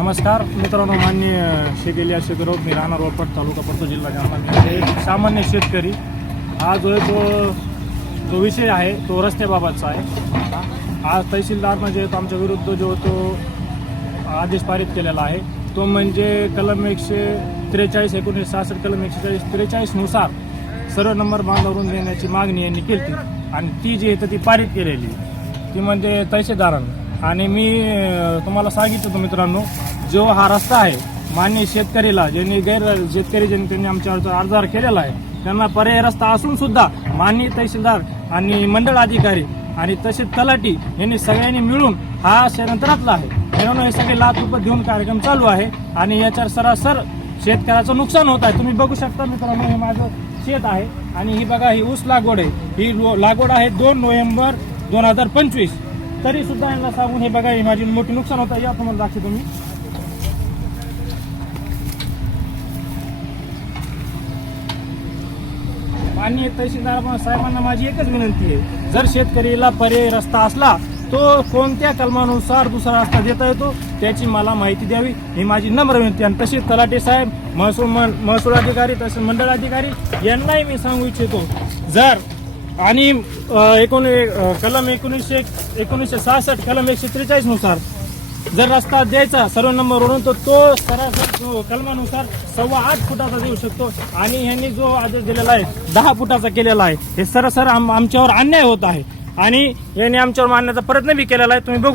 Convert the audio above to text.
नमस्कार मित्रांनो, माननीय शेख इलियास शेखराव, मी राहणार वळपट, तालुका परतूर, जिल्हा जालना. मी एक सामान्य शेतकरी. हा जो विषय आहे तो रस्त्याबाबतचा आहे. आज तहसीलदारनं जे आमच्या विरुद्ध जो तो आदेश पारित केलेला आहे तो म्हणजे कलम 143 1966 कलम 143 नुसार सर्व नंबर बांधवरून देण्याची मागणी यांनी केली आणि ती जी आहे ती पारित केलेली ती म्हणजे तहसीलदारांनी. आणि मी तुम्हाला सांगितलं होतं मित्रांनो, जो हा रस्ता आहे माननीय शेतकरीला ज्यांनी त्यांनी आमच्यावर अर्ज केलेला आहे त्यांना पर्याय रस्ता असून सुद्धा माननीय तहसीलदार आणि मंडळ अधिकारी आणि तसेच तलाठी यांनी सगळ्यांनी मिळून हा षडयंत्रातला आहे. म्हणून हे सगळे लाच रुपये देऊन कार्यक्रम चालू आहे आणि याच्यावर सरासर शेतकऱ्याचं नुकसान होत आहे. तुम्ही बघू शकता मित्रांनो, हे माझं शेत आहे आणि ही बघा ही ऊस लागवड आहे. ही लागवड आहे 2 नोव्हेंबर 2025. तरी सुद्धा यांना सांगून हे बघा ही माझी मोठी नुकसान होत आहे. या तुम्हाला दाखवतो मी. माननीय तहसीलदार साहेबांना माझी एकच विनंती आहे, जर शेतकरीला पर्यायी रस्ता असला तो कोणत्या कलमानुसार दुसरा रस्ता देता येतो त्याची मला माहिती द्यावी, ही माझी नम्र विनंती. आणि तसेच तलाठी साहेब, महसूल अधिकारी, तसेच मंडळ अधिकारी यांनाही मी सांगू इच्छितो, जर आणि कलम 1966 कलम 143 नुसार जर रस्ता द्यायचा सर्व नंबरवरून तर तो सरासर कलमानुसार 8.25 फुटाचा देऊ शकतो आणि यांनी जो आदेश दिलेला आहे 10 फुटाचा केलेला आहे. हे सरासर आमच्यावर अन्याय होत आहे आणि यांनी आमच्यावर मारण्याचा प्रयत्न बी केलेला आहे. तुम्ही बघू